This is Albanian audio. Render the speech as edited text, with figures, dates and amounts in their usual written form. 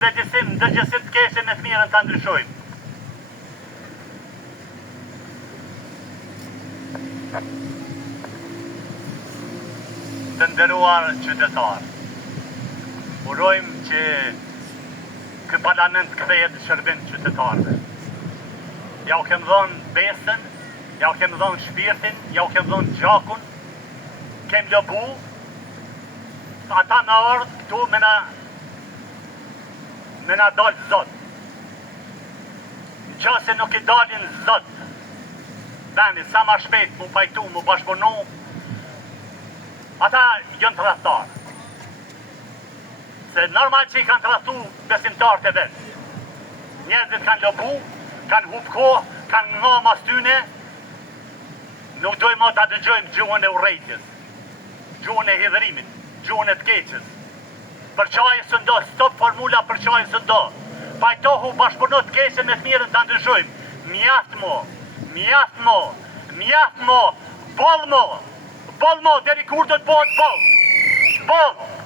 Ndërgjësim të keqe me të mirën ta ndryshojmë. Të nderuar qytetarë, urojmë që ky parlament kthehet në shërbim të qytetarëve. Ja u kem dhënë besën, ja u kem dhënë shpirtin, ja u kem dhënë gjakun, kem lobu, ata në ardhë këtu me na dalë zot. Në qëse nuk i dalin zot, vendi sa ma shpejt mu pajtu, mu bashkëpunu, ata jënë të raftarë. Se normal që i kanë të raftu besimtarët e vetë. Njerëzit kanë lobu, kanë hup kohë, kanë nga mas tyne, nuk dojmë ta dëgjojmë gjuhën e urrejtjes, gjuhën e hidhërimit, gjuhën e të keqës. Për qajë së ndo, stop formula për qajë së ndo. Pajtohu bashkëpunu të keqen me të mirën të ndryshojmë. Mjaft mo, boll mo, deri kur do të bëhet boll.